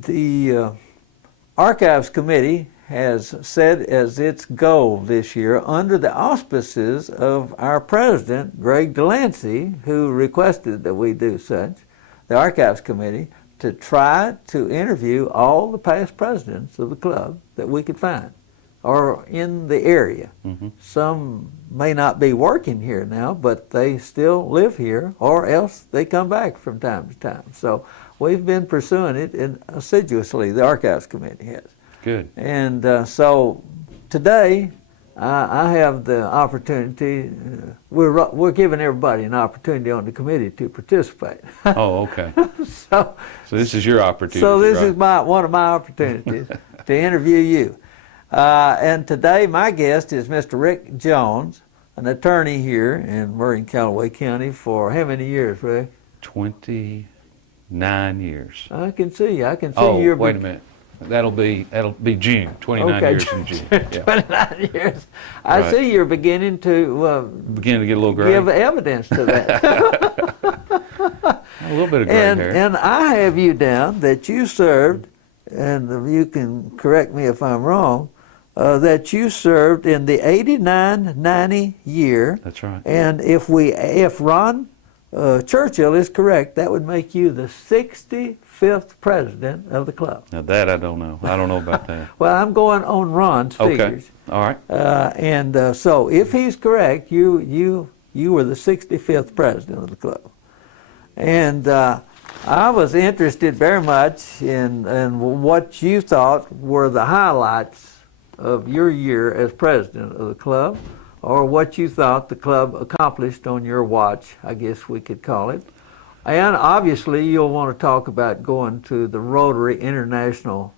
The Archives Committee has set as its goal this year, under the auspices of our president, Greg Delancey, who requested that we do such, the Archives Committee, to try to interview all the past presidents of the club that we could find, or in the area. Mm-hmm. Some may not be working here now, but they still live here, or else they come back from time to time. So we've been pursuing it assiduously, the Archives Committee has. Good. And so today, I have the opportunity, we're giving everybody an opportunity on the committee to participate. Oh, okay. So this is your opportunity. So this right? is one of my opportunities to interview you. And today my guest is Mr. Rick Jones, an attorney here in Murray and Callaway County for how many years, Rick? 29 years. I can see. Oh, you're wait a minute. That'll be June. 29 years in June. Yeah. 29 years. Right. I see you're beginning to beginning to get a little gray. give evidence to that. A little bit of gray hair. And I have you down that you served, and you can correct me if I'm wrong, that you served in the 89-90 year. That's right. And if Ron Churchill is correct, that would make you the 65th president of the club. Now that I don't know. I don't know about that. Well, I'm going on Ron's figures. Okay. All right. And so if he's correct, you were the 65th president of the club. And I was interested very much in what you thought were the highlights of your year as president of the club, or what you thought the club accomplished on your watch, I guess we could call it. And obviously you'll want to talk about going to the Rotary International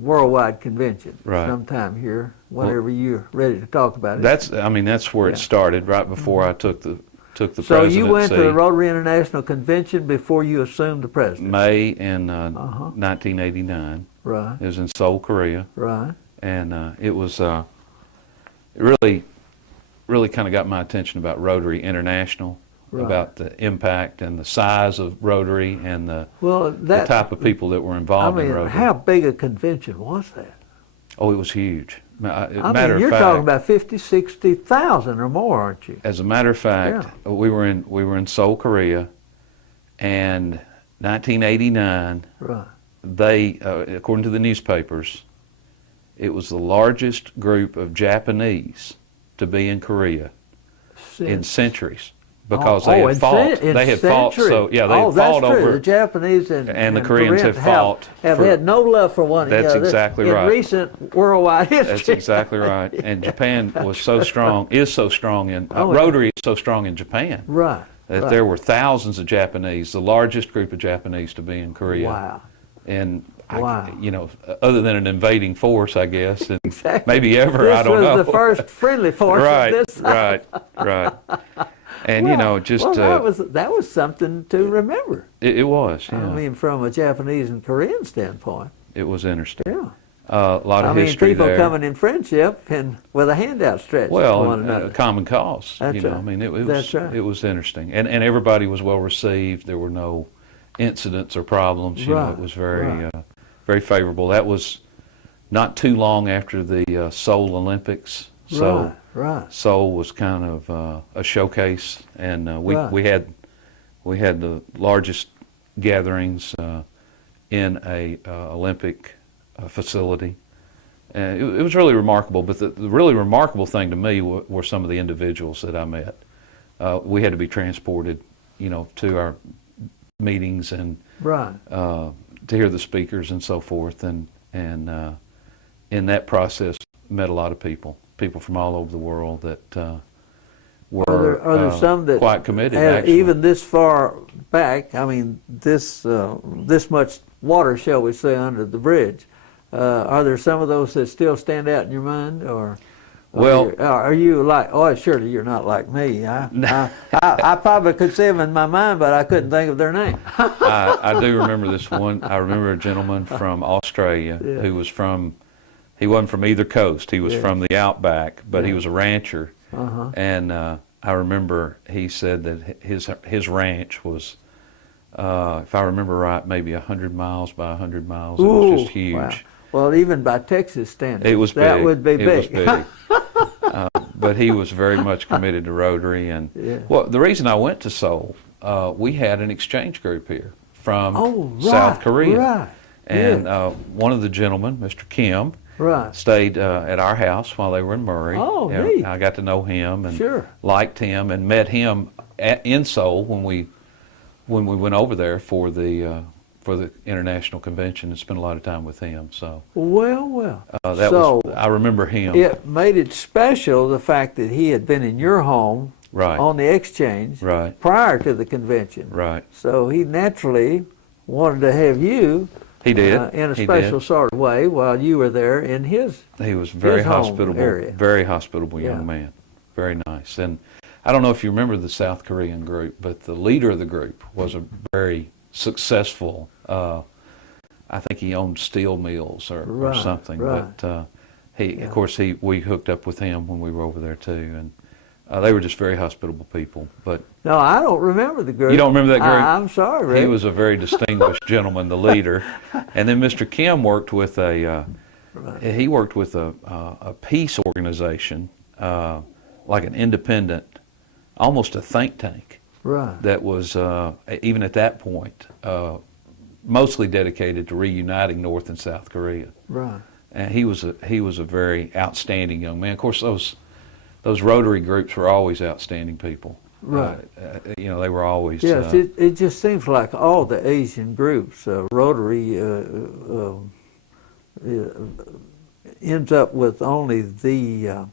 Worldwide Convention sometime here, whenever you're ready to talk about it. That's where it started, right before I took the presidency. So you went to the Rotary International Convention before you assumed the presidency? May in 1989. Right. It was in Seoul, Korea. Right. And it was really kind of got my attention about Rotary International, about the impact and the size of Rotary and the type of people that were involved in Rotary. How big a convention was that? Oh, it was huge. You're talking about 50, 60,000 or more, aren't you? As a matter of fact, we were in Seoul, Korea, and 1989. Right. They, according to the newspapers, it was the largest group of Japanese to be in Korea in centuries, because they had fought. They had fought. So yeah, they had fought over. The Japanese and the Koreans have fought. Have had no love for one another. That's exactly right. In recent worldwide history. That's exactly right. And Japan was so strong. Is so strong in Rotary is so strong in Japan. Right. That there were thousands of Japanese, the largest group of Japanese to be in Korea. Wow. And other than an invading force, I guess, and maybe ever, I don't know. This was the first friendly force of this side. Right. And that was something to remember. It was. Yeah. I mean, from a Japanese and Korean standpoint. It was interesting. Yeah. A lot of history people there. coming in friendship and with a hand outstretched to one another. A common cause. That's right. I mean, it was interesting, and everybody was well received. There were no incidents or problems. You know, it was very favorable. That was not too long after the Seoul Olympics. So Seoul was kind of a showcase, and we had the largest gatherings in a Olympic facility. And it was really remarkable. But the really remarkable thing to me were some of the individuals that I met. We had to be transported, to our meetings and to hear the speakers and so forth. And and in that process met a lot of people from all over the world that were are there some that quite committed, actually. Even this far back, I mean, this much water, shall we say, under the bridge. Are there some of those that still stand out in your mind, or? Well, are you like? Oh, surely you're not like me. I probably could see them in my mind, but I couldn't think of their name. I do remember this one. I remember a gentleman from Australia who was from. He wasn't from either coast. He was from the outback, but he was a rancher. And I remember he said that his ranch was, if I remember right, maybe 100 miles by 100 miles. It was just huge. Wow. Well, even by Texas standards, it was that big. would be big. It was big. But he was very much committed to Rotary. And well, the reason I went to Seoul, we had an exchange group here from South Korea. Right. And one of the gentlemen, Mr. Kim, stayed at our house while they were in Murray. Oh, neat. I got to know him and liked him and met him in Seoul when we went over there for the international convention and spent a lot of time with him. So I remember him. It made it special, the fact that he had been in your home on the exchange prior to the convention. Right. So he naturally wanted to have you. He did. In a special sort of way while you were there in his He was very hospitable, area. Very hospitable young man. Very nice. And I don't know if you remember the South Korean group, but the leader of the group was a very successful, I think he owned steel mills or something. But of course, we hooked up with him when we were over there too. And they were just very hospitable people. But no, I don't remember the group. You don't remember that group? I'm sorry, Rick. He was a very distinguished gentleman, the leader. And then Mr. Kim worked with a peace organization, like an independent, almost a think tank. Right. That was even at that point mostly dedicated to reuniting North and South Korea. Right. And he was a very outstanding young man. Of course, those Rotary groups were always outstanding people. Right. They were always. Yes, it just seems like all the Asian groups, Rotary ends up with only the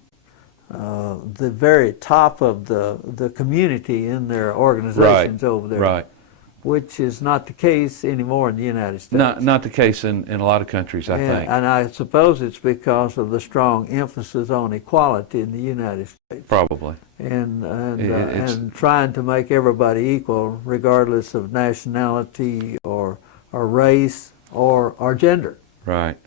very top of the community in their organizations over there. Right. Which is not the case anymore in the United States. Not the case in a lot of countries, I think. And I suppose it's because of the strong emphasis on equality in the United States. Probably. And trying to make everybody equal, regardless of nationality or race or gender. Right.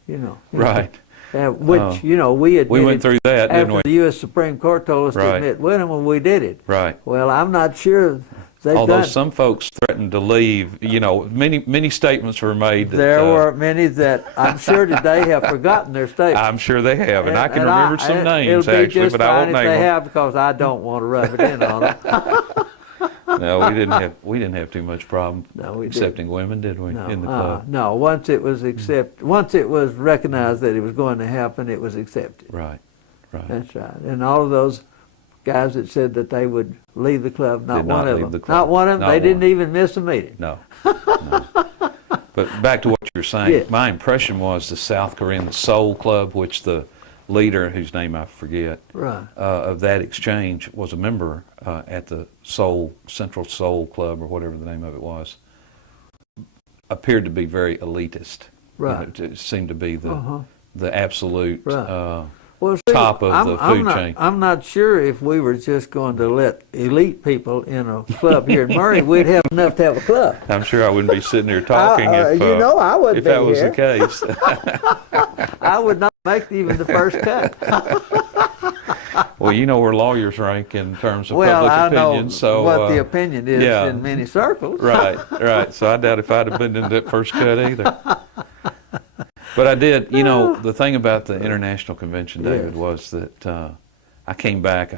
Right. Which we admitted. We went through that, didn't we? After the U.S. Supreme Court told us to admit, when we did it. Right. Well, I'm not sure. Although some folks threatened to leave, many statements were made. There were many that I'm sure today have forgotten their statements. I'm sure they have, and I can remember some names actually, but I won't name them. They have, because I don't want to rub it in on them. No, we didn't have too much problem accepting women, did we? In the club? No. Once it was recognized that it was going to happen, it was accepted. Right. That's right. And all of those guys that said that they would leave the club, not one of them. Not one of them. They didn't even miss a meeting. No. But back to what you were saying, my impression was the South Korean Seoul Club, which the leader, whose name I forget, of that exchange was a member at the Central Seoul Club, or whatever the name of it was, appeared to be very elitist. Right. It seemed to be the absolute Well, top of the food chain. I'm not sure if we were just going to let elite people in a club here in Murray, we'd have enough to have a club. I'm sure I wouldn't be sitting here talking I wouldn't if that was the case. I would not make even the first cut. Well, where lawyers rank in terms of public opinion. Know so what the opinion is in many circles. Right. So I doubt if I'd have been in that first cut either. But I did, the thing about the international convention, David, was that I came back.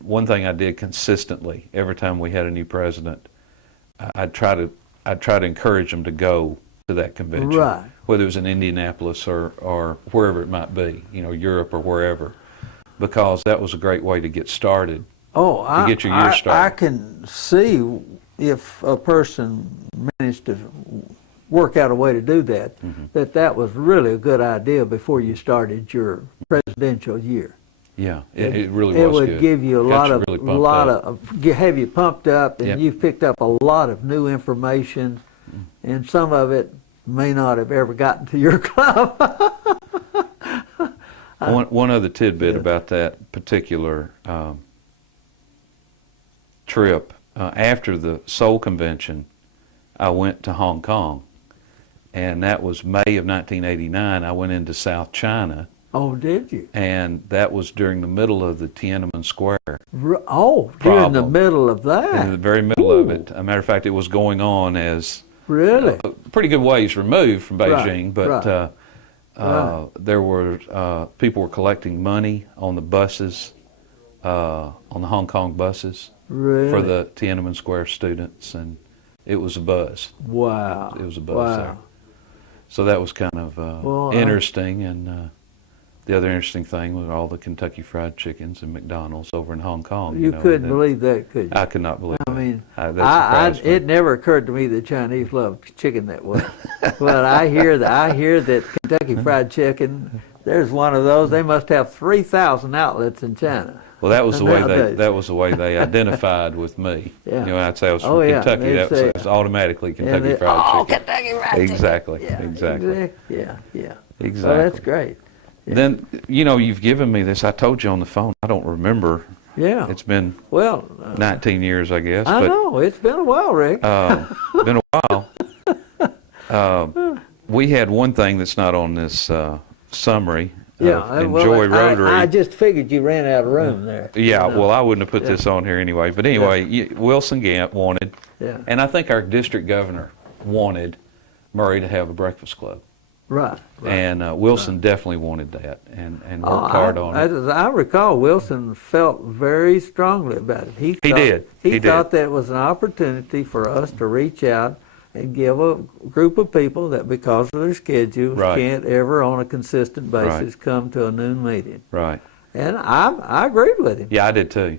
One thing I did consistently every time we had a new president, I'd try to encourage them to go to that convention, whether it was in Indianapolis or wherever it might be, Europe or wherever, because that was a great way to get started. To get your year started. I can see if a person managed to work out a way to do that, that was really a good idea before you started your presidential year. Yeah, it really was It would good. give you a Got lot you of, really have you pumped up, and Yep. you've picked up a lot of new information, and some of it may not have ever gotten to your club. One other tidbit about that particular trip. After the Seoul Convention, I went to Hong Kong, and that was May of 1989. I went into South China. Oh, did you? And that was during the middle of the Tiananmen Square. During the problem. middle of that? In the very middle of it. As a matter of fact, it was going on as Really? pretty good ways removed from Beijing, Right, but there were people were collecting money on the buses, on the Hong Kong buses Really? for the Tiananmen Square students, and it was a buzz. Wow. It was a buzz there. So that was kind of interesting, and the other interesting thing was all the Kentucky Fried Chickens and McDonald's over in Hong Kong. You couldn't believe that, could you? I could not believe that. I mean, That surprised me. it never occurred to me that Chinese love chicken that way. But I hear that Kentucky Fried Chicken, there's one of those. They must have 3,000 outlets in China. Well, that was the way nowadays. that was the way they identified with me. Yeah. You know, I'd say I was from Kentucky. They'd That was, say- it was automatically Kentucky they- Fried oh, Chicken. Kentucky Fried Chicken. Exactly. Yeah, Exactly. Yeah, yeah. Exactly. Oh, that's great. Yeah. Then, you know, you've given me this. I told you on the phone. I don't remember. Yeah. It's been Well, 19 years, I guess. I but, know. It's been a while, Rick. Been a while. We had one thing that's not on this summary. Enjoy Rotary. I just figured you ran out of room there. Yeah, You know? well, I wouldn't have put this on here anyway. But anyway, Wilson Gant wanted, and I think our district governor wanted Murray to have a breakfast club. Right. And Wilson definitely wanted that and worked hard on it. As I recall, Wilson felt very strongly about it. He did. He thought that was an opportunity for us to reach out and give a group of people that, because of their schedules, Right. can't ever on a consistent basis Right. come to a noon meeting. Right. And I agreed with him. Yeah, I did too.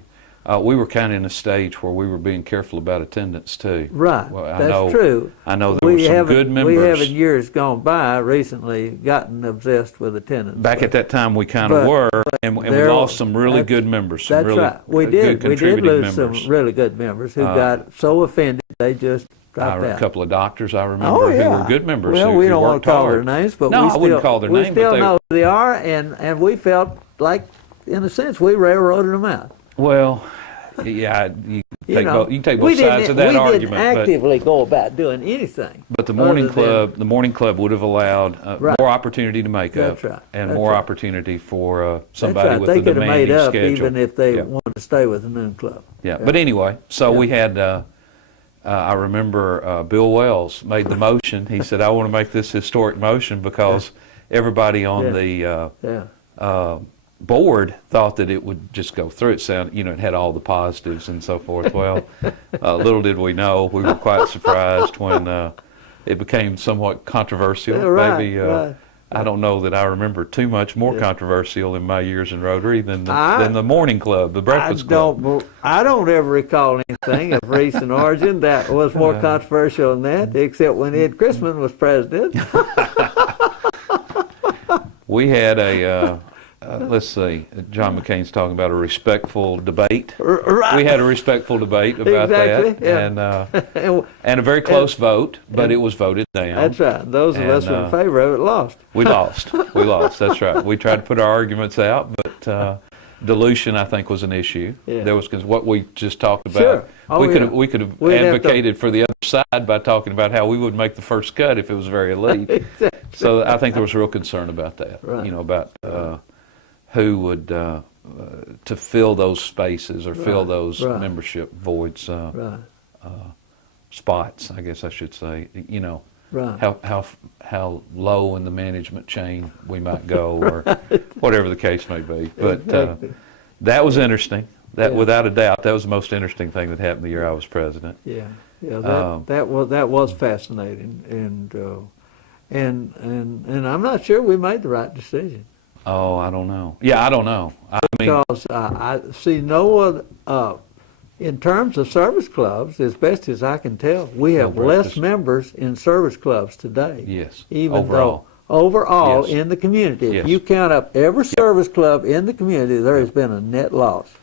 We were kind of in a stage where we were being careful about attendance too. Right, Well, that's true. I know there were some good members. We have in years gone by recently gotten obsessed with attendance. Back at that time, we kind of were, and we lost some really good members. Some That's really right. We good did. We did contributing lose members. some really good members who got so offended they just dropped A out. couple of doctors I remember who were good members. Well, who we don't want worked to call hard. their names, but No, we I still, wouldn't call their we name, but still they- know who they are, and we felt like, in a sense, we railroaded them out. Well, yeah, you You can know, take both sides of that we argument. didn't actively go about doing anything. But the morning other than- club would have allowed Right. more opportunity to make That's up, right. and That's more right. opportunity for That's somebody right. with They a could have made demanding up schedule. even if they Yeah. wanted to stay with the noon club. Yeah, but anyway, so we had. I remember Bill Wells made the motion. He said, "I want to make this historic motion because everybody on the board thought that it would just go through." It sounded, it had all the positives and so forth. Well, little did we know, we were quite surprised when it became somewhat controversial. Yeah, right, Maybe right. I don't know that I remember too much more controversial in my years in Rotary than the morning club, the breakfast club. I don't ever recall anything of recent origin that was more controversial than that, except when Ed Chrisman was president. We had let's see, John McCain's talking about a respectful debate. Right. We had a respectful debate about Exactly, that, yeah. and a very close vote, but it was voted down. That's right. Those of us who were in favor of it lost. We lost. We lost. That's right. We tried to put our arguments out, but dilution, I think, was an issue. Yeah. There was, because what we just talked about. Sure. Oh, we could have We'd have to- advocated for the other side by talking about how we would make the first cut if it was very elite. Exactly. So I think there was real concern about that. Right. About who would to fill those spaces or fill those membership voids, spots, I guess I should say. Right. How low in the management chain we might go, or whatever the case may be. But Exactly. that was interesting. That, Yeah. without a doubt, that was the most interesting thing that happened the year I was president. Yeah, that was fascinating, and I'm not sure we made the right decision. Oh, I don't know. Yeah, I don't know. I mean, Because I see no other in terms of service clubs, as best as I can tell, we have No less breakfast. members in service clubs today. Yes, Even overall. though overall Yes. in the community, if Yes. you count up every service club in the community, there has been a net loss.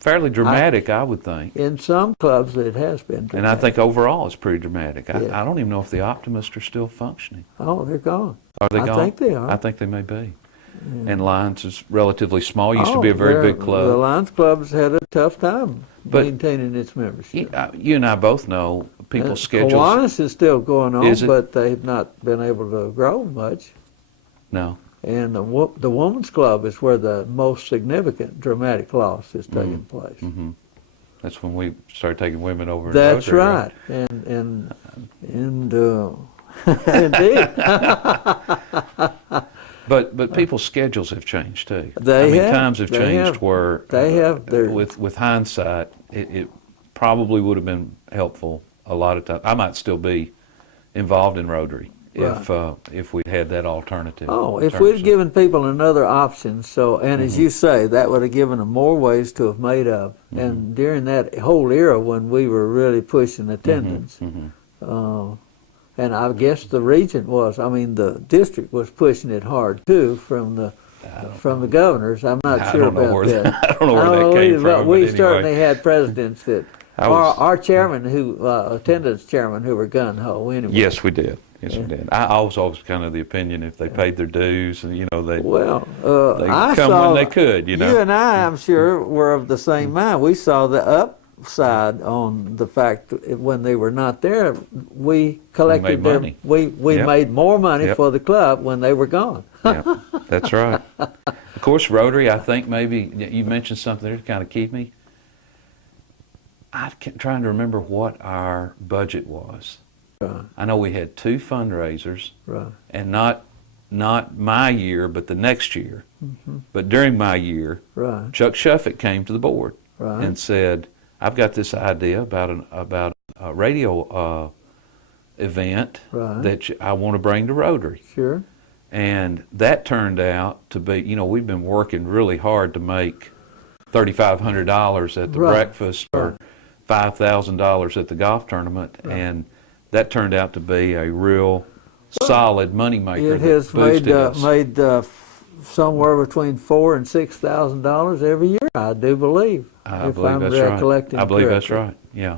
Fairly dramatic, I would think. In some clubs, it has been dramatic. And I think overall it's pretty dramatic. Yeah. I don't even know if the Optimists are still functioning. Oh, they're gone. Are they gone? I think they are. I think they may be. And Lions is relatively small. Used to be a they're- very big club. The Lions Club's had a tough time But- maintaining its membership. You and I both know people's schedules. Kiwanis is still going on, Is it? but they've not been able to grow much. No. And the Women's Club is where the most significant dramatic loss is taking place. Hmm. That's when we started taking women over. in That's Rotary, right. And indeed. But people's schedules have changed too. They have. Times have They changed have. where They have. with hindsight, it probably would have been helpful a lot of times. I might still be involved in Rotary if we'd had that alternative. Oh, in if terms we'd of- given people another option, as you say, that would have given them more ways to have made up. And during that whole era when we were really pushing attendance, and I guess the region was, the district was pushing it hard too from the governors. I'm not sure about that. I don't know where that came from. We but anyway. certainly had presidents that, I was- our chairman, attendance chairman, who were gun ho anyway. Yes, we did. Yes, we did. I was always kind of the opinion if they paid their dues and they Well, they I come saw, when they could. You and I, I'm sure, were of the same mind. We saw the upside on the fact that when they were not there, we collected made money. We Yep. made more money Yep. for the club when they were gone. Yeah, that's right. Of course, Rotary, I think maybe you mentioned something there to kind of keep me. I'm trying to remember what our budget was. Right. I know we had 2 fundraisers, Right. and not my year, but the next year. But during my year, Right. Chuck Shuffett came to the board Right. and said, "I've got this idea about a radio event Right. that I want to bring to Rotary." Sure. And that turned out to be, we've been working really hard to make $3,500 at the Right. breakfast or $5,000 at the golf tournament, and that turned out to be a real solid moneymaker. It has that boosted us. made somewhere between $4,000 and $6,000 every year, I do believe. I if believe I'm that's right. recollecting I believe that's correctly. right. Yeah,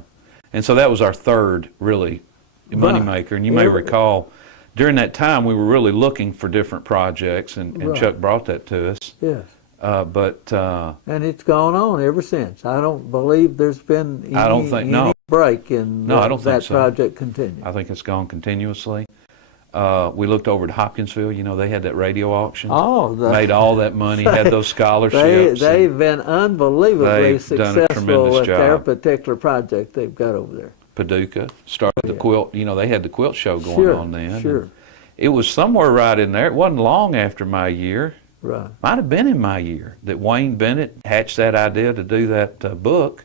and so that was our third really moneymaker. And you may recall, during that time we were really looking for different projects, and Right. Chuck brought that to us. Yes. But And it's gone on ever since. I don't believe there's been any, I don't think- no. any break in No, I don't think that so. project continuing. I think it's gone continuously. We looked over to Hopkinsville. They had that radio auction. Oh, Made all that money, had those scholarships. they've been unbelievably They've done a successful tremendous with their job. particular project they've got over there. Paducah started the quilt. They had the quilt show going Sure, on then. sure. It was somewhere right in there. It wasn't long after my year. Right. Might have been in my year that Wayne Bennett hatched that idea to do that book.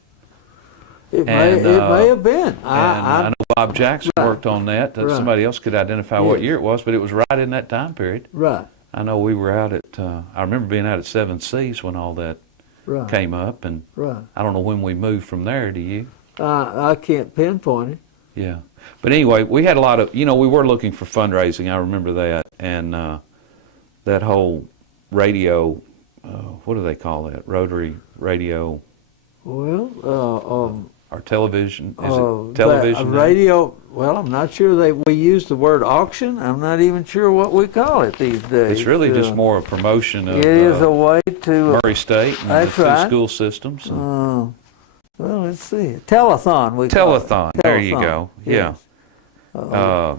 It And, may have been. And I know Bob Jackson worked on that. Right. Somebody else could identify what Yes. year it was, but it was right in that time period. Right. I know we were out at, I remember being out at 7 Seas when all that Right. came up, and Right. I don't know when we moved from there, do you? I can't pinpoint it. Yeah. But anyway, we had a lot of, we were looking for fundraising, I remember that, and that whole radio, what do they call that? Rotary radio, Well, or television, is it television? now? radio. Well, I'm not sure we use the word auction. I'm not even sure what we call it these days. It's really just more a promotion of It is a way to. Murray State and That's the 2 right. school systems. and Well, let's see. Telethon. We call it. Telethon, there you go. Yes. Yeah.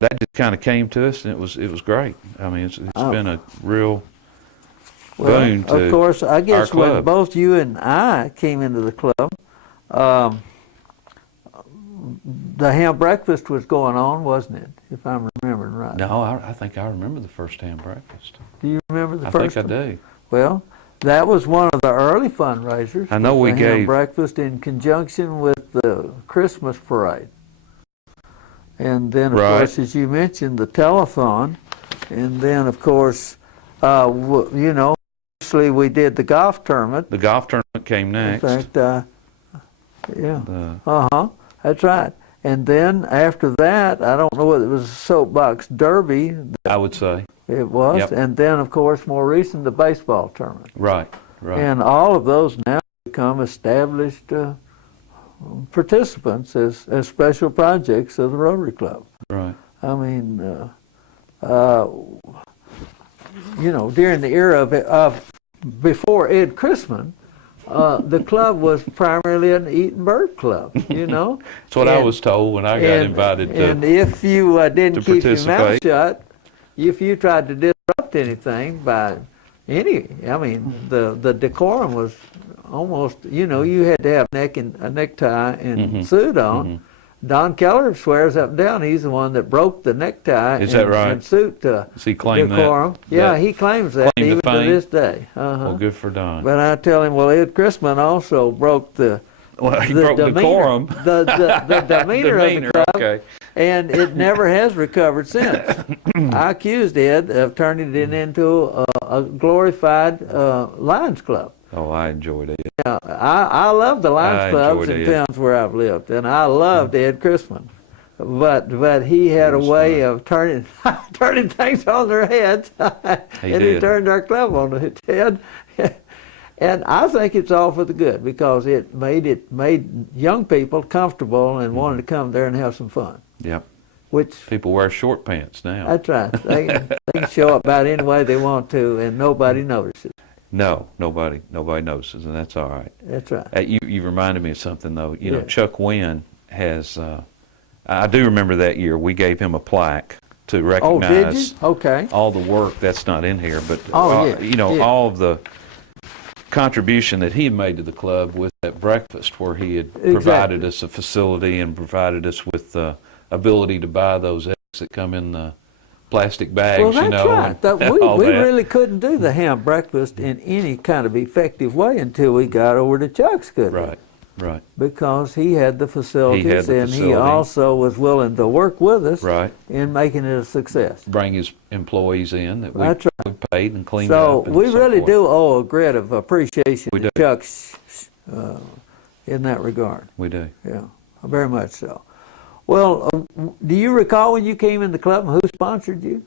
That just kind of came to us, and it was great. I mean, it's been a real boon to of course, I guess our when club. both you and I came into the club, the ham breakfast was going on, wasn't it? If I'm remembering right. No, I think I remember the first ham breakfast. Do you remember the I first think one? I do. Well, that was one of the early fundraisers. I know was we the ham gave- breakfast in conjunction with the Christmas parade. And then, of Right. course, as you mentioned, the telethon. And then, of course, obviously we did the golf tournament. The golf tournament came next. In fact, Yeah. That's right. And then after that, I don't know whether it was a soapbox derby. I would say. It was. Yep. And then, of course, more recent, the baseball tournament. Right. And all of those now become established participants as special projects of the Rotary Club. Right. I mean, during the era of before Ed Chrisman, the club was primarily an eat and bird club, That's what I was told when I got invited to And if you didn't keep your mouth participate. shut, if you tried to disrupt anything by the decorum was almost, you had to have a necktie and suit on. Mm-hmm. Don Keller swears up and down he's the one that broke the necktie and suit Does he claim decorum. that? Yeah, he claims that even to this day. Well, good for Don. But I tell him, well, Ed Chrisman also broke the broke decorum. the demeanor of the club, okay. and it never has recovered since. I accused Ed of turning it into a glorified Lions Club. Oh, I enjoyed it. Yeah, I love the Lions Clubs in towns where I've lived, and I loved Ed Chrisman. But he had a way of turning things on their heads, he turned our club on its head. And I think it's all for the good because it made young people comfortable and wanted to come there and have some fun. Yep. Which people wear short pants now. That's right. They can show up about any way they want to, and nobody notices. No, nobody notices, and that's all right. That's right. You reminded me of something though. You know, Chuck Wynn has. I do remember that year we gave him a plaque to recognize did you? Okay. all the work that's not in here, but yeah. all of the contribution that he had made to the club with that breakfast where he had provided us a facility and provided us with the ability to buy those eggs that come in the plastic bags, well, that's right. We really couldn't do the ham breakfast in any kind of effective way until we got over to Chuck's, could we? Right. Because he had the facilities, he also was willing to work with us in making it a success. Bring his employees in that we paid and cleaned up. So we really do owe a great of appreciation to Chuck's in that regard. We do. Yeah, very much so. Well, do you recall when you came in the club and who sponsored you?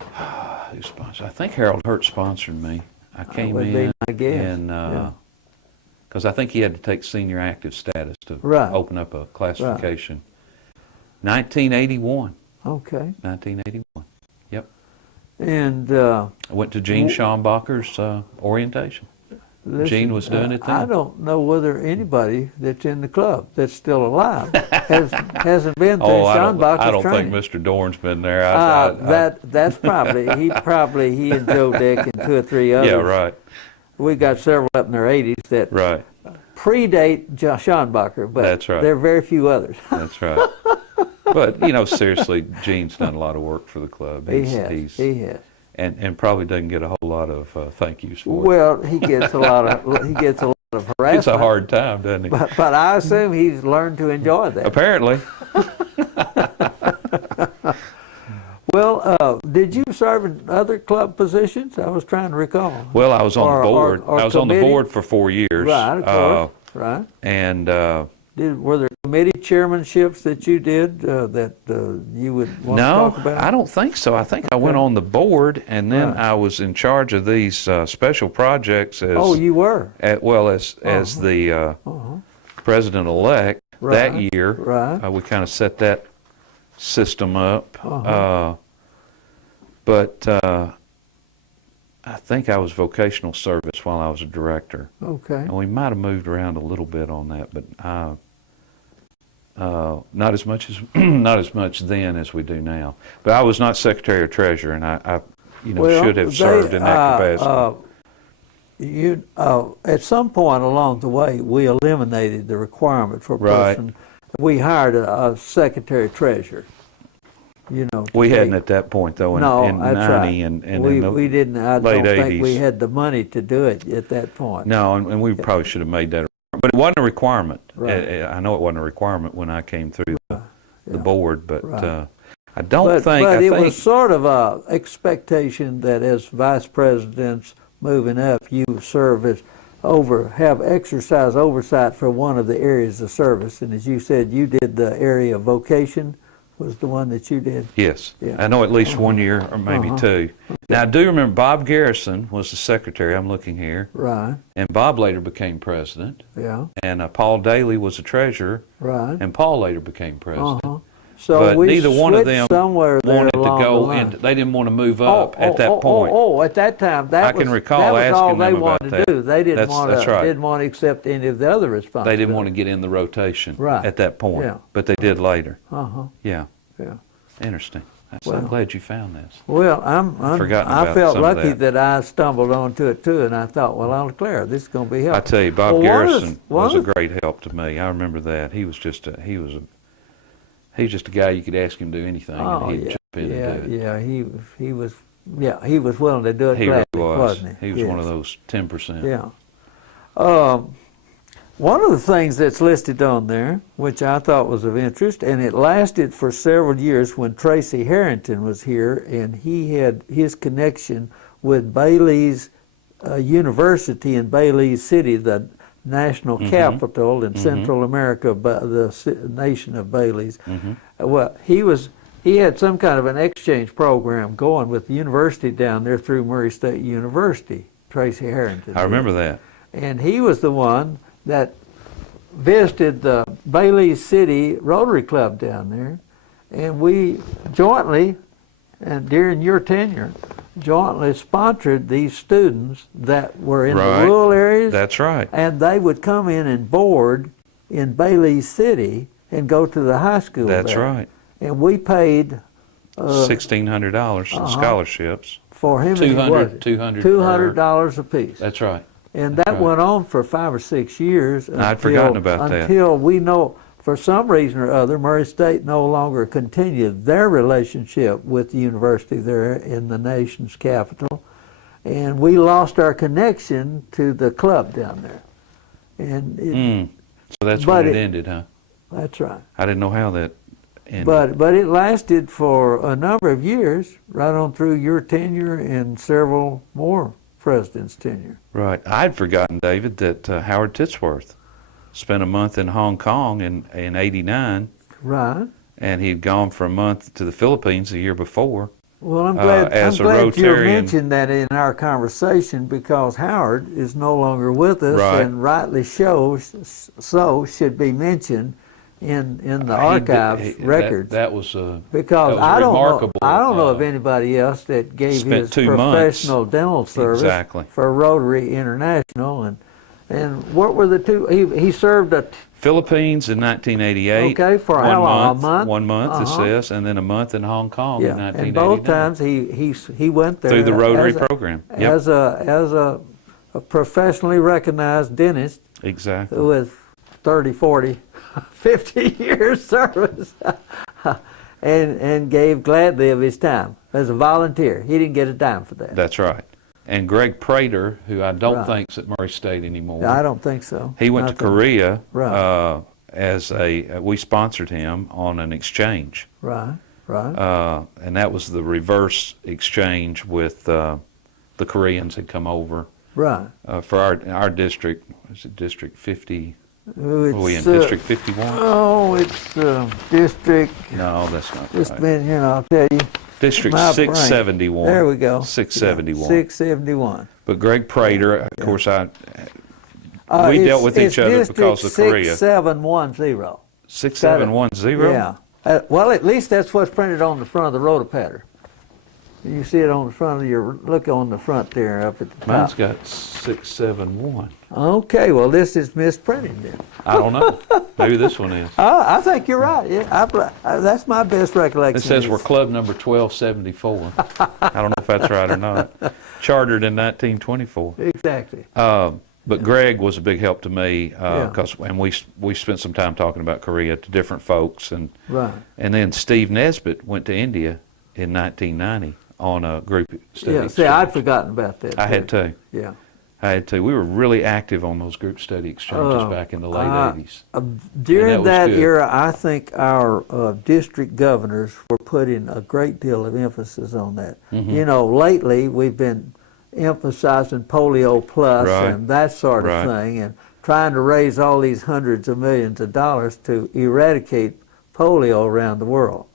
Who sponsored? I think Harold Hurt sponsored me. I came in, and because I think he had to take senior active status to open up a classification. 1981. Okay. 1981. Yep. And I went to Gene Schombacher's orientation. Listen, Gene was doing it then. I don't know whether anybody that's in the club that's still alive hasn't been through Schombacher's I don't training. think Mr. Dorn's been there. That's probably he and Joe Dick and two or three others. Yeah, right. We got several up in their 80s that predate Schombacher, but that's right. there are very few others. That's right. But seriously, Gene's done a lot of work for the club. He has. And probably doesn't get a whole lot of thank yous for it. Well, he gets a lot of harassment. It's a hard time, doesn't he? But I assume he's learned to enjoy that. Apparently. Well, did you serve in other club positions? I was trying to recall. Well, I was on the board. I was on the board for 4 years. Right, of course. Right. And were there committee chairmanships that you did that you would want to talk about? No, I don't think so. I think I went on the board, and then I was in charge of these special projects. You were? As the president-elect that year. Right. We kind of set that system up. But I think I was vocational service while I was a director. Okay. And we might have moved around a little bit on that, but not as much then as we do now. But I was not secretary or treasurer, and I should have served in that capacity. At some point along the way, we eliminated the requirement for a person. We hired a secretary treasurer. We hadn't at that point though. In 90 and we didn't. I don't think 80s. we had the money to do it at that point. No, and we probably should have made that. But it wasn't a requirement. Right. I know it wasn't a requirement when I came through the board, but I don't think. But it was sort of a expectation that as vice presidents moving up, you serve as have exercise oversight for one of the areas of service. And as you said, you did the area of vocation, was the one that you did? Yes. Yeah. I know at least 1 year or maybe two. Now, I do remember Bob Garrison was the secretary. I'm looking here. Right. And Bob later became president. Yeah. And Paul Daly was the treasurer. Right. And Paul later became president. So but we neither one of them somewhere wanted to along go the line. into, they didn't want to move up at that point. At that time, that I can recall was all asking they them wanted about to do. They didn't that's right. didn't want to accept any of the other responsibilities. They didn't want to get in the rotation at that point, Yeah. but they did later. Yeah. Interesting. Well, I'm glad you found this. Well, I felt some of lucky that I stumbled onto it too, and I thought, well, I'll declare this is going to be helpful. I tell you, Bob Garrison was a great help to me. I remember that. He's just a guy you could ask him to do anything, and he'd jump in and do it. Yeah, he was willing to do it. He gladly, really was. Wasn't he? He was one of those 10%. Yeah. One of the things that's listed on there, which I thought was of interest, and it lasted for several years when Tracy Harrington was here, and he had his connection with Bailey's University in Bailey's City, the national capital in Central America, the nation of Bailey's. Well, he had some kind of an exchange program going with the university down there through Murray State University, Tracy Harrington. I remember that. And he was the one that visited the Bailey's City Rotary Club down there, and we jointly, and during your tenure, jointly sponsored these students that were in the rural areas. That's right. And they would come in and board in Bailey's City and go to the high school That's there. right. And we paid $1,600 in scholarships. for him. $200 a piece. That's right. And that went on for 5 or 6 years. I'd forgotten about that. Until we know, for some reason or other, Murray State no longer continued their relationship with the university there in the nation's capital. And we lost our connection to the club down there. And so that's when it ended, huh? That's right. I didn't know how that ended. But it lasted for a number of years, right on through your tenure and several more president's tenure. Right. I'd forgotten, David, that Howard Titsworth spent a month in Hong Kong in '89. Right. And he'd gone for a month to the Philippines the year before. Well, I'm glad Rotarian. you mentioned that in our conversation, because Howard is no longer with us, and rightly so should be mentioned in the archives records. That was because I don't know of anybody else that gave his professional dental service for Rotary International. And what were the two? He served a Philippines in 1988. Okay, for how long? A month? 1 month, it says, and then a month in Hong Kong in 1989. And both times he went there through the Rotary program. As a professionally recognized dentist. Exactly. With 30, 40, 50 years service, and gave gladly of his time as a volunteer. He didn't get a dime for that. That's right. And Greg Prater, who I don't think's at Murray State anymore. I don't think so. He went to Korea we sponsored him on an exchange. Right. And that was the reverse exchange with the Koreans had come over. Right. For our district. Was it District 50? Were we in District 51? Oh, it's District. No, that's not It's right. been, I'll tell you. District 671. There we go. 671. 671. But Greg Prater, of course, we dealt with each other because of Korea. 6710. 6710? Yeah. Well, at least that's what's printed on the front of the rotopatter. You see it on the front of look on the front there up at the top. Mine's got 671. Okay, well, this is misprinted then. I don't know. Maybe this one is. I think you're right. Yeah, that's my best recollection. It says we're club number 1274. I don't know if that's right or not. Chartered in 1924. Exactly. But Greg was a big help to me because we spent some time talking about Korea to different folks. And then Steve Nesbitt went to India in 1990 on a group study. Yeah, see, I'd forgotten about that. I had to. Yeah. I had to. We were really active on those group study exchanges back in the late 80s. During that era, I think our district governors were putting a great deal of emphasis on that. Lately we've been emphasizing polio plus Right. and that sort of Right. thing, and trying to raise all these hundreds of millions of dollars to eradicate polio around the world.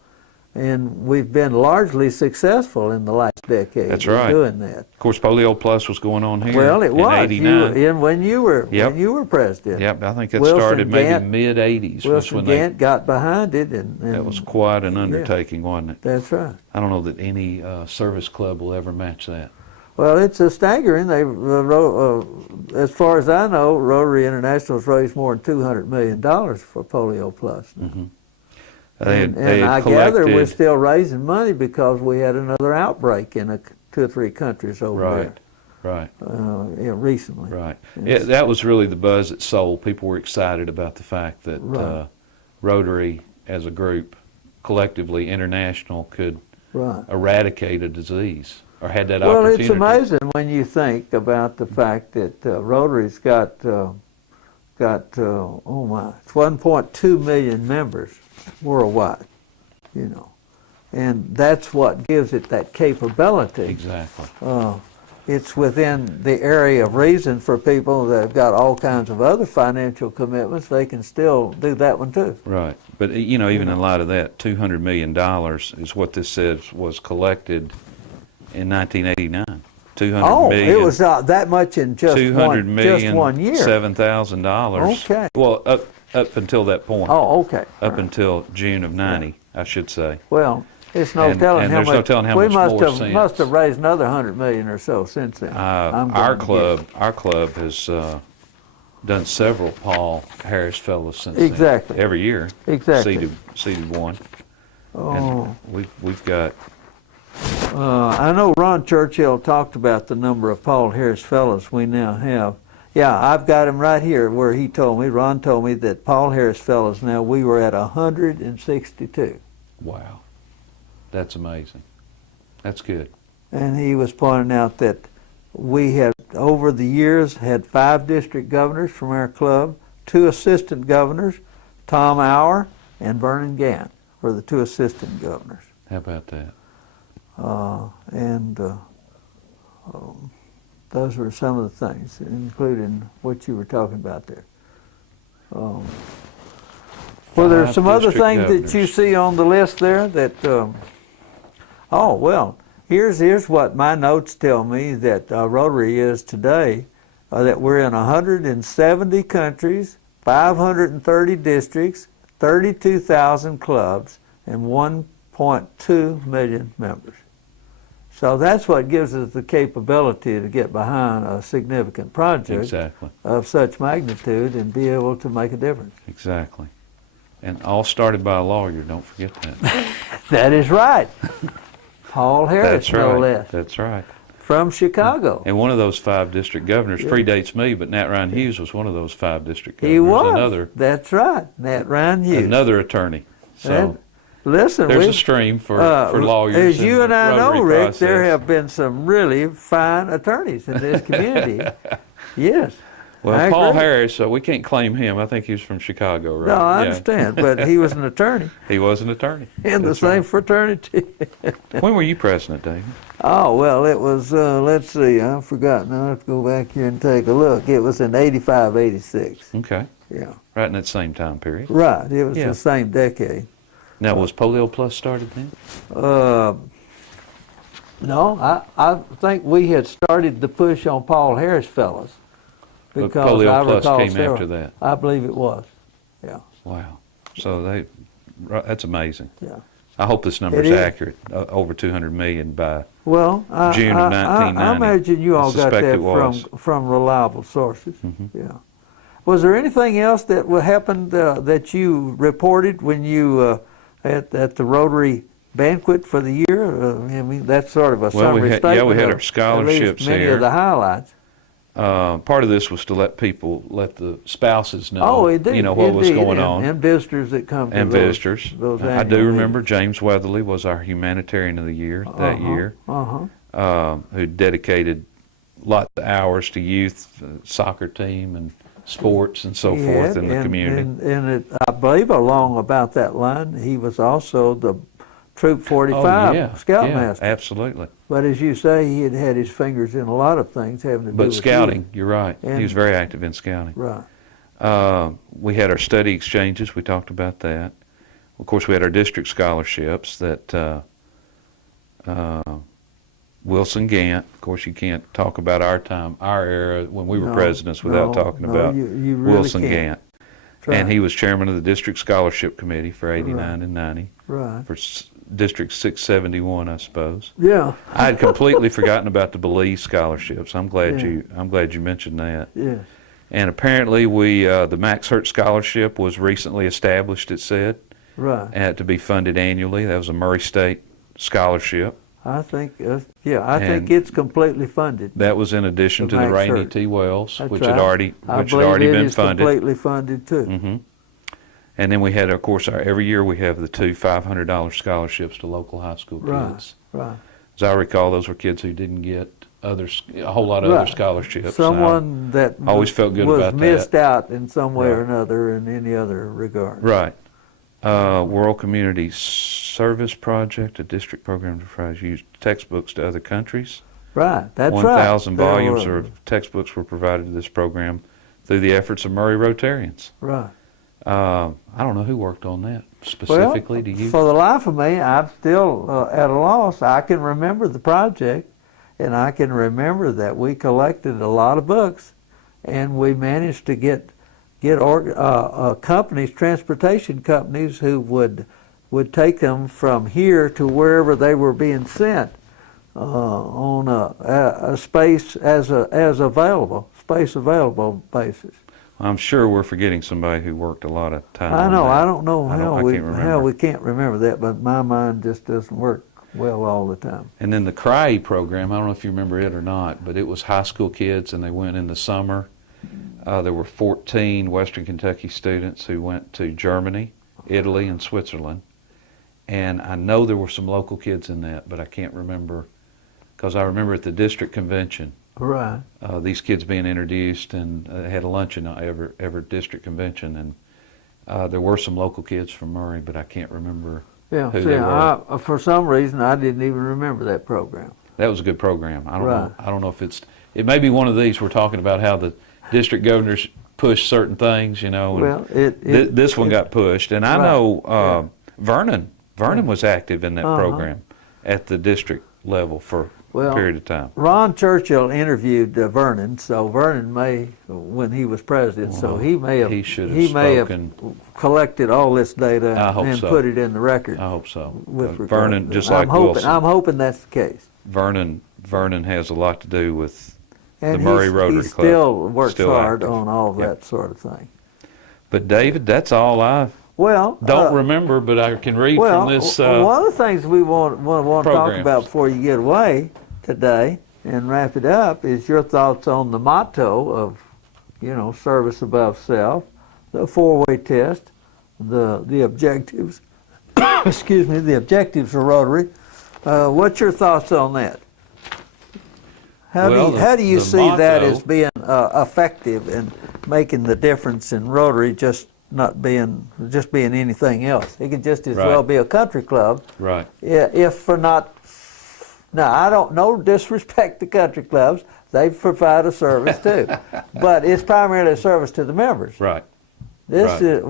And we've been largely successful in the last decade That's in right. doing that. Of course, Polio Plus was going on here. Well, it in was. '89. When you were Yep. president. Yep, I think it Wilson started maybe Gantt- mid '80s. was Wilson when they, Gantt got behind it, and that was quite an undertaking, wasn't it? That's right. I don't know that any service club will ever match that. Well, it's a staggering. They, as far as I know, Rotary International has raised more than $200 million for Polio Plus. Mm-hmm. And I gather we're still raising money because we had another outbreak in 2 or 3 countries over Right, there recently. right. That was really the buzz that sold. People were excited about the fact that Right. Rotary, as a group, collectively, international, could Right. eradicate a disease, or had that Well, opportunity. it's amazing when you think about the fact that Rotary's got oh my, it's 1.2 million members worldwide, you know, and that's what gives it that capability. Exactly. It's within the area of reason for people that have got all kinds of other financial commitments. They can still do that one too. Right. But, even in light of that, $200 million is what this says was collected in 1989. $200 million. It was that much in just $200 million, one year. $7,000. Okay. Well, up until that point. Oh, okay. Up until June of '90, I should say. Well, it's no And- telling and how there's much. no telling how we much more must since. have raised another 100 million or so since then. Our club has done several Paul Harris Fellows since Exactly. then. Every year. Exactly. Seeded one. Oh. And we've got. I know Ron Churchill talked about the number of Paul Harris Fellows we now have. Yeah, I've got him right here where he told me, Ron told me that Paul Harris Fellows now, we were at 162. Wow. That's amazing. That's good. And he was pointing out that we have, over the years, had 5 district governors from our club, 2 assistant governors, Tom Auer and Vernon Gant were the 2 assistant governors. How about that? Those were some of the things, including what you were talking about there. Well, there's some other things that you see on the list there that, here's what my notes tell me that Rotary is today, that we're in 170 countries, 530 districts, 32,000 clubs, and 1.2 million members. So that's what gives us the capability to get behind a significant project Exactly. of such magnitude and be able to make a difference. Exactly. And all started by a lawyer, don't forget that. That is right. Paul Harris, That's no right. less, That's right. from Chicago. And one of those 5 district governors predates me, but Nat Ryan Hughes was one of those 5 district governors. He was. Another, That's right, Nat Ryan Hughes. another attorney. So Listen, there's a stream for lawyers. As in you the and I know, Rotary Rick, process. there have been some really fine attorneys in this community. Yes. Well, I Paul agree. Harris, we can't claim him. I think he's from Chicago, right? No, I Yeah. understand, but he was an attorney He was an attorney. in the That's same right. fraternity. When were you president, David? Oh, well, it was, let's see, I've forgotten. I'll have to go back here and take a look. It was in 85, 86. Okay. Yeah. Right in that same time period. Right, it was Yeah. the same decade. Now, was Polio Plus started then? No, I think we had started the push on Paul Harris Fellows. But Because Polio I Plus recall came several- after that. I believe it was, yeah, Wow. So that's amazing. yeah. I hope this number It is is. accurate. Over 200 million by. Well, June of I 1990. imagine you I all got suspect that it was. from reliable sources. Mhm. Yeah. Was there anything else that happened that you reported when you at the Rotary Banquet for the year? I mean, that's sort of a summary statement. Yeah, we had of our scholarships at least many there. of the highlights. Part of this was to let the spouses know, Oh, indeed. what was indeed, going on. And visitors that come to And those, visitors. Those I do remember James Weatherly was our humanitarian of the year that year, who dedicated lots of hours to youth, soccer team, and sports and so forth in the community. And I believe along about that line, he was also Troop 45 Scoutmaster. Absolutely. But as you say, he had had his fingers in a lot of things having to do with But scouting, youth. you're right. And He was very active in scouting. Right. We had our study exchanges. We talked about that. Of course, we had our district scholarships that Wilson Gant. Of course, you can't talk about our time, our era when we were presidents without talking about you really Wilson can't. Gant. Right. And he was chairman of the district scholarship committee for 89 and 90. Right. For District 671, I suppose. Yeah. I had completely forgotten about the Belize scholarships. I'm glad you mentioned that. Yes. And apparently the Max Hurt Scholarship was recently established, it said, Right. to be funded annually. That was a Murray State scholarship. I think, I think it's completely funded. That was in addition to the Max Rainy Hurt. T. Wells, That's which right. had already I believe been it is funded. completely funded too. Mm-hmm. And then we had, of course, every year we have the two $500 scholarships to local high school kids. Right. As I recall, those were kids who didn't get a whole lot of other scholarships. Someone that always felt good was about missed that. out in some way or another in any other regard. Right. World Community Service Project, a district program to provide used textbooks to other countries. Right, that's 1,000 right. volumes of textbooks were provided to this program through the efforts of Murray Rotarians. Right. I don't know who worked on that specifically. Well, Do you? for the life of me, I'm still at a loss. I can remember the project, and I can remember that we collected a lot of books, and we managed to get companies, transportation companies, who would take them from here to wherever they were being sent on a space as available basis. I'm sure we're forgetting somebody who worked a lot of time. I know. On that. I don't know how we can't can't remember that, but my mind just doesn't work well all the time. And then the CRY program, I don't know if you remember it or not, but it was high school kids, and they went in the summer. There were 14 Western Kentucky students who went to Germany, Italy, and Switzerland. And I know there were some local kids in that, but I can't remember, because I remember at the district convention, Right. These kids being introduced, and had a luncheon every district convention, and there were some local kids from Murray, but I can't remember Yeah. who See, they were. for some reason, I didn't even remember that program. That was a good program. I don't Right. know. I don't know if it may be one of these. We're talking about how the district governors push certain things, and Well, this one got pushed. And I Right. know Vernon was active in that program at the district level for a period of time. Ron Churchill interviewed Vernon, so Vernon when he was president, so he may have collected all this data and put it in the record. I hope so. With Vernon, just like Wilson. I'm hoping that's the case. Vernon has a lot to do with And the Murray Rotary he Club. still works Still hard active. on all Yep. that sort of thing. But David, that's all I don't remember, but I can read from this. One of the things we want to talk program. about before you get away today and wrap it up is your thoughts on the motto of, service above self, the four-way test, the objectives. Excuse me, the objectives of Rotary. What's your thoughts on that? How do you see that as being effective in making the difference in Rotary, just being anything else? It could just as well be a country club. Right. If for not. Now, I don't no disrespect to country clubs; they provide a service too, but it's primarily a service to the members. Right. Is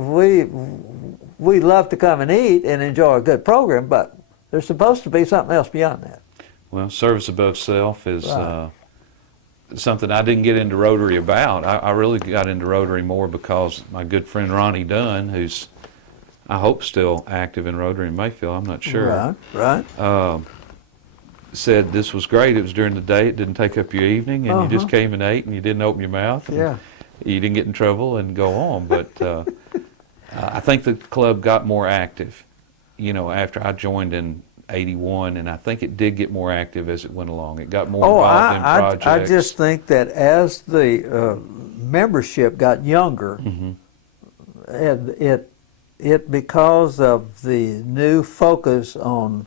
we love to come and eat and enjoy a good program, but there's supposed to be something else beyond that. Well, service above self is something I didn't get into Rotary about. I really got into Rotary more because my good friend Ronnie Dunn, who's I hope still active in Rotary in Mayfield, I'm not sure. Right. Said this was great. It was during the day. It didn't take up your evening, and you just came and ate, and you didn't open your mouth. And you didn't get in trouble and go on. But I think the club got more active, after I joined in 81, and I think it did get more active as it went along. It got more involved in projects. I just think that as the membership got younger, and it because of the new focus on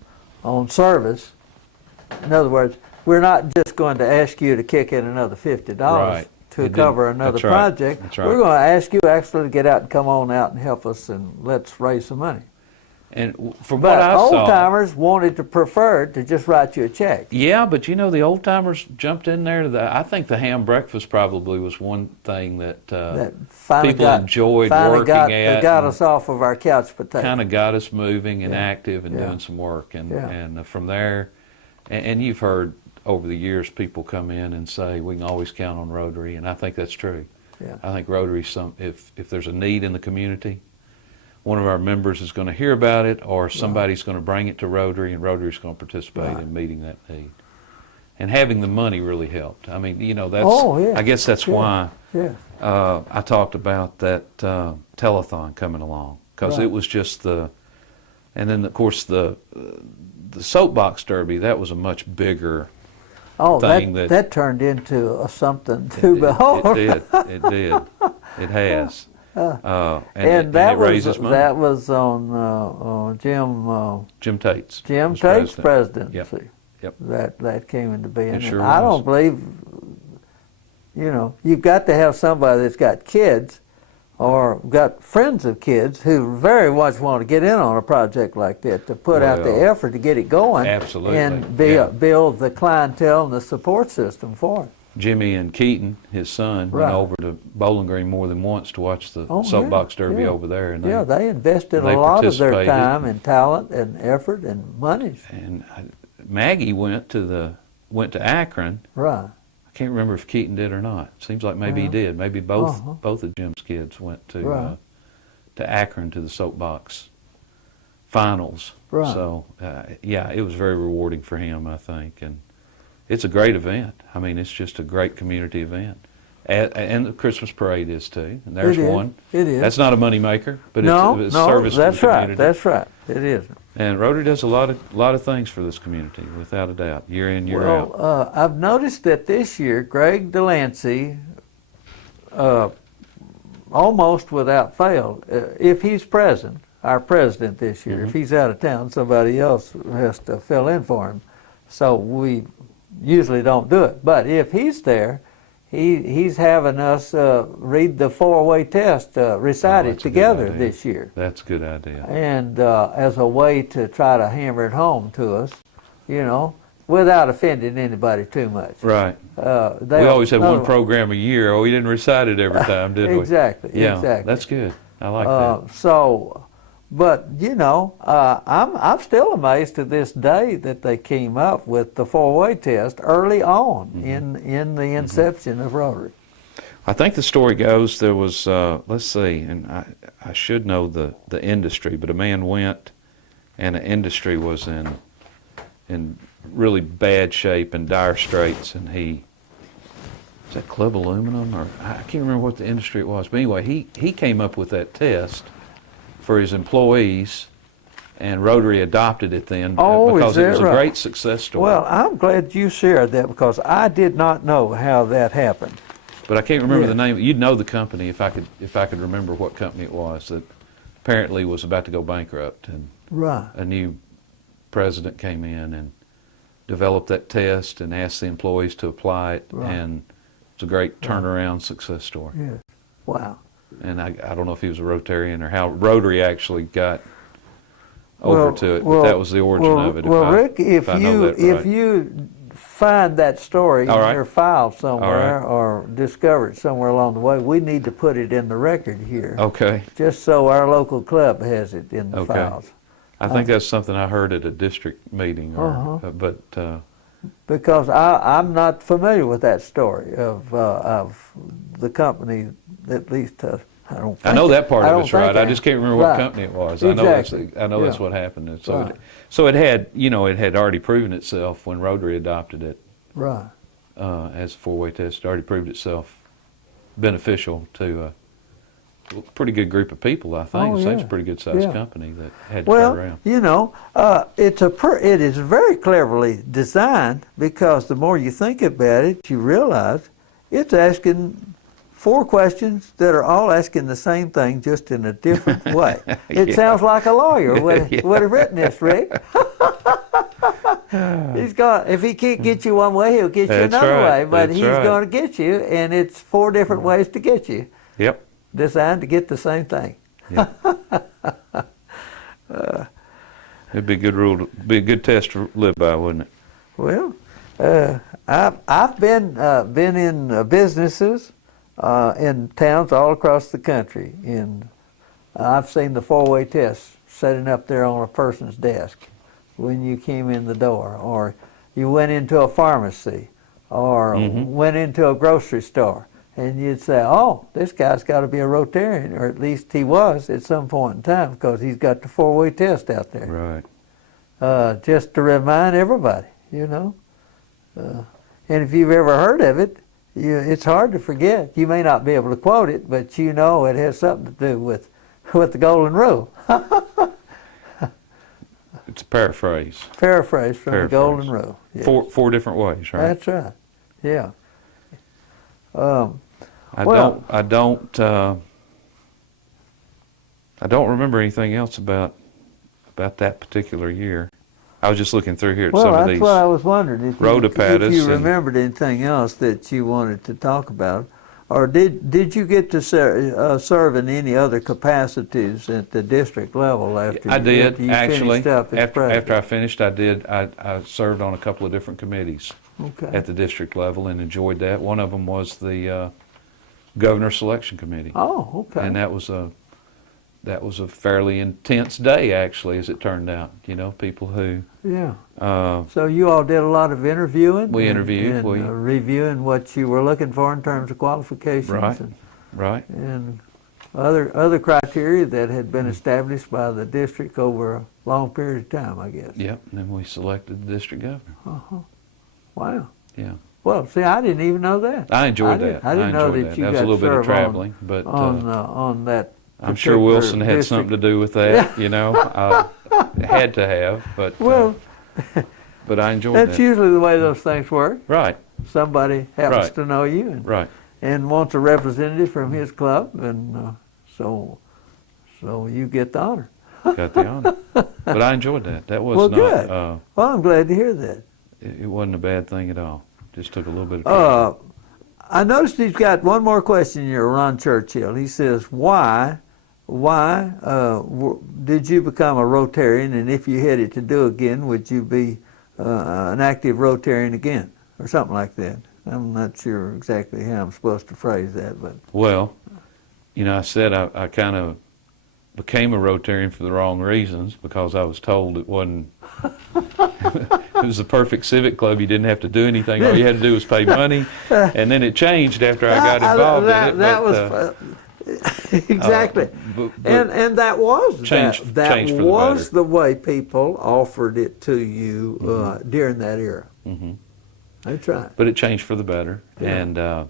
service. In other words, we're not just going to ask you to kick in another $50 to cover another project. That's right. We're going to ask you actually to get out and come on out and help us, and let's raise some money. And from But what I saw, old-timers wanted to prefer to just write you a check. yeah, but you know, the old timers jumped in there. I think the ham breakfast probably was one thing that, That finally people enjoyed finally working at. got us off of our couch potato. Kind of got us moving and Yeah. active and Yeah. doing some work. And, Yeah. and from there, and you've heard over the years people come in and say, we can always count on Rotary, and I think that's true. Yeah. I think Rotary, if there's a need in the community, one of our members is going to hear about it, or somebody's going to bring it to Rotary, and Rotary's going to participate in meeting that need. And having the money really helped. I mean, you know, that's. Oh, yeah. I guess that's why Yeah. I talked about that telethon coming along, because Right. it was just and then of course the soapbox derby, that was a much bigger. Oh, thing that turned into something to behold. It did. It has. And it that raises money. was on Jim Tate's. Jim was Tate's president. presidency. Yep. That came into being. It sure And I was. don't believe, you know, you've got to have somebody that's got kids or got friends of kids who very much want to get in on a project like that, to put out the Well, effort to get it going. absolutely, And yeah. build the clientele and the support system for it. Jimmy and Keaton, his son, Right. went over to Bowling Green more than once to watch the Oh, soapbox yeah, derby yeah. over there. And Yeah, they invested they a lot of their participated. time and talent and effort and money. And Maggie went to Akron. Right. I can't remember if Keaton did or not. Seems like maybe he did. Maybe both of Jim's kids went to Akron to the soapbox finals. Right. So yeah, it was very rewarding for him, I think, and it's a great event. I mean, it's just a great community event. And the Christmas parade is too. And there's It is. one. It is. That's not a money maker, but No, it's no, service that's to the right. community. That's right. It is. And Rotary does a lot of things for this community, without a doubt, year in, year out. Well, I've noticed that this year, Greg Delancey, almost without fail, if he's present, our president this year, if he's out of town, somebody else has to fill in for him. So we usually don't do it. But if he's there, he's having us read the four-way test, recite it that's a good together idea. this year. That's a good idea. And as a way to try to hammer it home to us, you know, without offending anybody too much. Right. We always had one program a year. Oh, we didn't recite it every time, did we? Exactly. Yeah, exactly. that's good. I like that. So, but you know, I'm still amazed to this day that they came up with the four-way test early on in the inception of Rotary. I think the story goes there was let's see, and I should know the industry, but a man went, and the industry was in really bad shape and dire straits, and was that Club Aluminum, or I can't remember what the industry it was, but anyway, he came up with that test for his employees, and Rotary adopted it then because it was a great success story. Well, I'm glad you shared that because I did not know how that happened. But I can't remember the name. You'd know the company if I could remember what company it was that apparently was about to go bankrupt, and Right. a new president came in and developed that test and asked the employees to apply it, Right. and it's a great turnaround success story. Yeah. Wow. And I don't know if he was a Rotarian or how Rotary actually got over to it, but that was the origin of it. Well, Rick, if I know that right. you find that story All in right. your file somewhere All or discover it somewhere along the way, we need to put it in the record here, Okay. just so our local club has it in the Okay. files. I think that's something I heard at a district meeting, but Because I'm not familiar with that story of the company, at least I don't think I know that part I of don't it's right. think I just can't remember what Right. company it was. Exactly. I know that's Yeah. what happened. And Right. so it had, it had already proven itself when Rotary adopted it Right. as a four-way test. It already proved itself beneficial to a pretty good group of people, I think. Oh, So it's yeah. a pretty good-sized Yeah. company that had to turn Well, around. it is very cleverly designed because the more you think about it, you realize it's asking 4 questions that are all asking the same thing, just in a different way. It Yeah. sounds like a lawyer would Yeah. have written this, Rick. If he can't get you one way, he'll get you That's another right. way. But That's he's right. going to get you, and it's 4 different ways to get you, Yep. designed to get the same thing. Yep. It'd be a good rule, be a good test to live by, wouldn't it? Well, I've been in businesses in towns all across the country, and I've seen the four-way test setting up there on a person's desk when you came in the door, or you went into a pharmacy, or went into a grocery store, and you'd say, "Oh, this guy's got to be a Rotarian," or at least he was at some point in time, because he's got the four-way test out there. Right. Just to remind everybody, you know. And if you've ever heard of it, it's hard to forget. You may not be able to quote it, but you know it has something to do with the golden rule. It's a paraphrase. Paraphrase from the golden rule. Yes. Four different ways, right? That's right. Yeah. I don't remember anything else about that particular year. I was just looking through here at some of these. Well, that's what I was wondering, if you remembered anything else that you wanted to talk about. Or did you get to serve in any other capacities at the district level after I did, you actually. finished up as president? After I finished, I did. I served on a couple of different committees at the district level and enjoyed that. One of them was the Governor Selection Committee. Oh, okay. And that was a fairly intense day, actually, as it turned out. You know, people who... Yeah. So you all did a lot of interviewing? We interviewed. And reviewing what you were looking for in terms of qualifications. Right, and, right. And other criteria that had been established by the district over a long period of time, I guess. Yep, and then we selected the district governor. Uh-huh. Wow. Yeah. Well, see, I didn't even know that. I enjoyed that. I didn't know that you got a little bit of traveling, but on that. I'm sure Wilson had something to do with that. You know, had to have, but but I enjoyed that. That's usually the way those things work. Right. Somebody happens to know you, and wants a representative from his club, and so you get the honor. Got the honor, but I enjoyed that. That was good. Well, I'm glad to hear that. It wasn't a bad thing at all. Just took a little bit of trouble. I noticed he's got one more question here, Ron Churchill. He says, why did you become a Rotarian, and if you had it to do again, would you be an active Rotarian again, or something like that? I'm not sure exactly how I'm supposed to phrase that, but... Well, you know, I said I kind of became a Rotarian for the wrong reasons, because I was told it wasn't... It was the perfect civic club. You didn't have to do anything. All you had to do was pay money, and then it changed after I got involved in it. That was exactly, and that was the way people offered it to you during that era. That's right. But it changed for the better, and I'd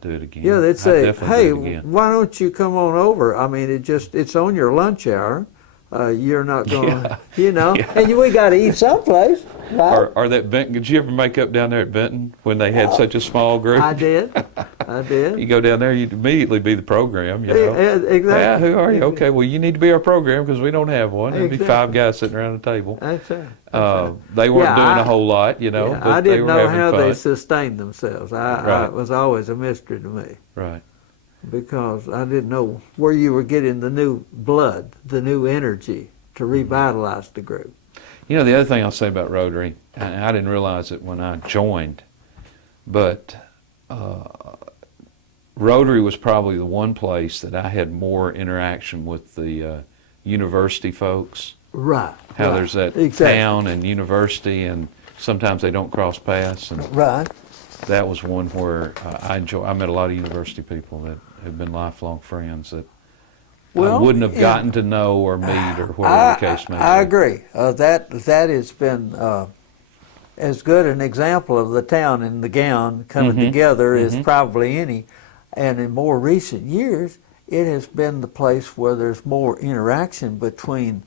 do it again. Yeah, they'd say, "Hey, why don't you come on over?" I mean, it's on your lunch hour. You're not going to, and we got to eat someplace, right? Or that Benton, did you ever make up down there at Benton when they had such a small group? I did. You go down there, you'd immediately be the program, you know. Exactly. Yeah, who are you? Okay, well, you need to be our program because we don't have one. There'd be 5 guys sitting around the table. That's right. They weren't doing a whole lot, but I didn't know how fun. they sustained themselves. It was always a mystery to me. Right. Because I didn't know where you were getting the new blood, the new energy to revitalize the group. You know, the other thing I'll say about Rotary, and I didn't realize it when I joined, but Rotary was probably the one place that I had more interaction with the university folks. Right. How there's that town and university, and sometimes they don't cross paths. And that was one where I met a lot of university people that have been lifelong friends that I wouldn't have gotten to know or meet or whatever the case may be. I agree. That has been as good an example of the town and the gown coming together as probably any. And in more recent years, it has been the place where there's more interaction between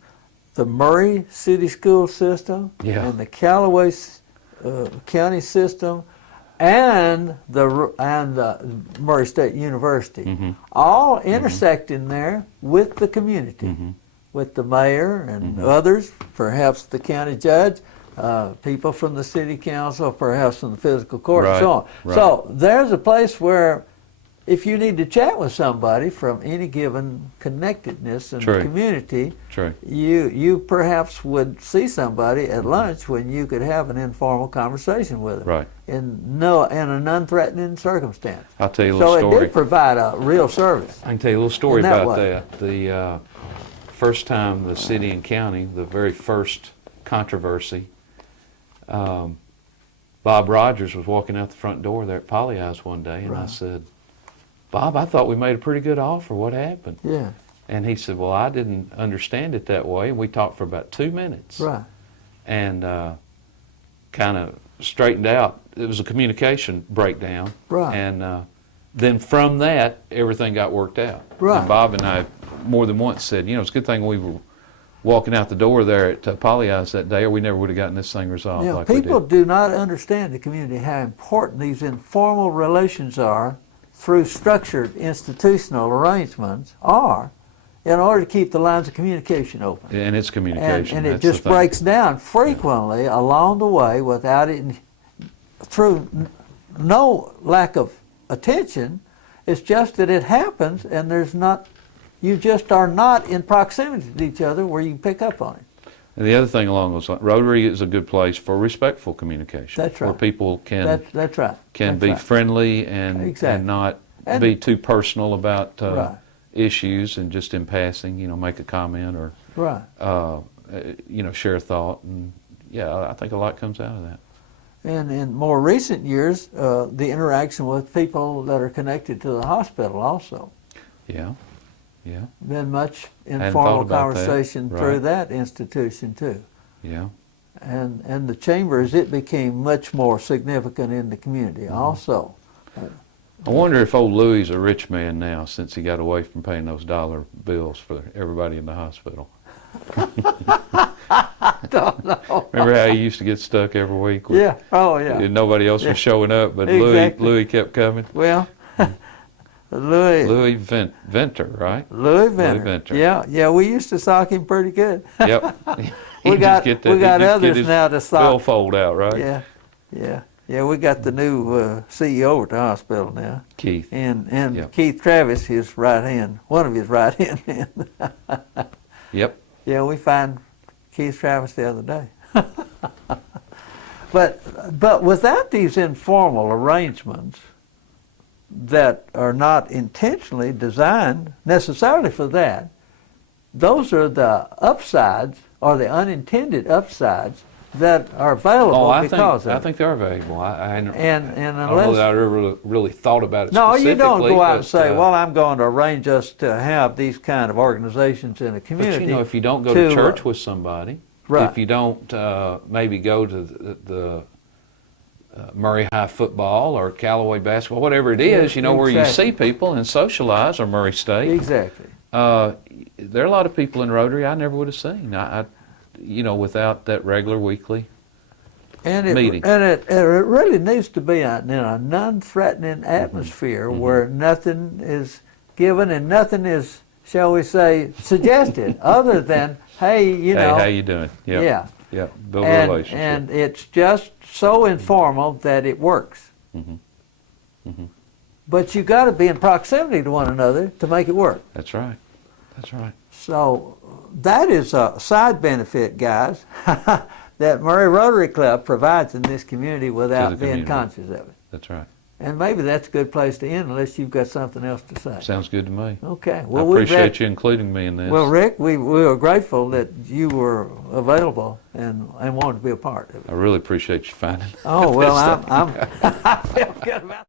the Murray City School System and the Callaway County System and the Murray State University, all intersecting there with the community, with the mayor and others, perhaps the county judge, people from the city council, perhaps from the physical court, and so on. So there's a place where if you need to chat with somebody from any given connectedness in the community, you perhaps would see somebody at lunch when you could have an informal conversation with them. Right. In a non-threatening circumstance. I'll tell you a little story. So it did provide a real service. I can tell you a little story about that. The first time the city and county, the very first controversy, Bob Rogers was walking out the front door there at Pollyeyes one day, and I said, "Bob, I thought we made a pretty good offer. What happened?" Yeah. And he said, "Well, I didn't understand it that way." And we talked for about 2 minutes. Right. And kind of straightened out. It was a communication breakdown. Right. And then from that, everything got worked out. Right. And Bob and I more than once said, it's a good thing we were walking out the door there at Pollyeyes that day, or we never would have gotten this thing resolved like we did. People do not understand the community how important these informal relations are through structured institutional arrangements are in order to keep the lines of communication open. And it's communication. And it just breaks down frequently along the way without it, through no lack of attention. It's just that it happens, and you just are not in proximity to each other where you can pick up on it. And the other thing along those lines, Rotary is a good place for respectful communication. That's right. Where people can be friendly and not be too personal about issues, and just in passing, make a comment or share a thought. And I think a lot comes out of that. And in more recent years, the interaction with people that are connected to the hospital also. Yeah. Been much informal conversation through that institution too. Yeah. And the chambers, it became much more significant in the community also. I wonder if old Louis is a rich man now, since he got away from paying those dollar bills for everybody in the hospital. I don't know. Remember how he used to get stuck every week? And nobody else was showing up, but Louis kept coming. Well, Louis Venter, right? Louis Venter. Yeah, we used to sock him pretty good. Yep. we got others now to sock. Billfold out, right? Yeah, we got the new CEO at the hospital now. Keith. And Keith Travis, his right hand, one of his right hand men. Yep. Yeah, we found Keith Travis the other day. But without these informal arrangements that are not intentionally designed necessarily for that, those are the upsides or the unintended upsides that are available because of it. I think they're valuable. I don't unless, know that I ever really thought about it specifically. No, you don't go out and say, well, I'm going to arrange us to have these kind of organizations in a community. But if you don't go to church with somebody, right. If you don't maybe go to the Murray High football or Callaway basketball, whatever it is, where you see people and socialize, or Murray State. Exactly. There are a lot of people in Rotary I never would have seen. Without that regular weekly meeting. And it really needs to be in a non-threatening atmosphere where nothing is given and nothing is, shall we say, suggested other than, hey, Hey, how you doing? Yep. Yeah. Build a relationship. And it's just so informal that it works. But you got to be in proximity to one another to make it work. That's right. So that is a side benefit, guys, that Murray Rotary Club provides in this community without being conscious of it. That's right. And maybe that's a good place to end unless you've got something else to say. Sounds good to me. Okay. Well, I appreciate you including me in this. Well, Rick, we were grateful that you were available and wanted to be a part of it. I really appreciate you finding Oh, well, I feel good about it.